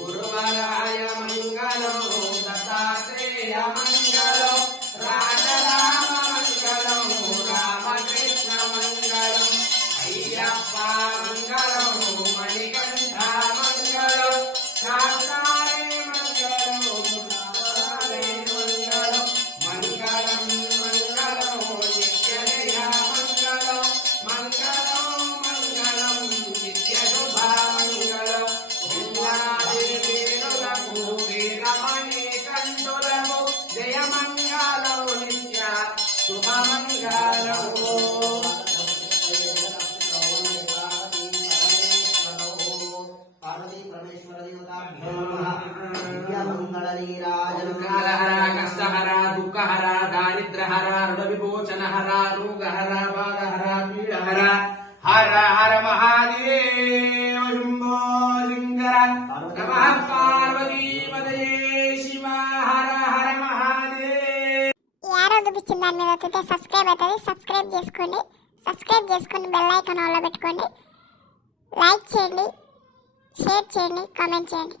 గురువరాయ మంగళం దత్తాత్రేయ మంగళం రాజరామ మంగళం రామకృష్ణ మంగళం అయ్యప్ప మంగళం మణికంఠ మంగళం శాస్త్రాలే మంగళం శాస్త్రాలే మంగళం మంగళం మంగళం నిత్యజయ మంగళం మంగళం మంగళం నిత్యశుభ మంగళం వీరులకు వీరమణి కంఠులకు జయ మంగళం నిత్య శుభ మంగళం కష్టహర దుఃఖహర దారిద్రహర రుణవిమోచనహర రోగహర బాధహర పీడహర హర హర మహాదేవ శంభో శంకర నమః పార్వతీపతయే శివ హర హర మహాదేవ్. ఈ ఆరోగ్య పిచ్చిన దాని మీద వస్తే సబ్స్క్రైబ్ అవుతుంది. సబ్స్క్రైబ్ చేసుకొని బెల్ ఐకాన్ ఆన్లో పెట్టుకోండి. లైక్ చేయండి, షేర్ చేయండి, కామెంట్ చేయండి.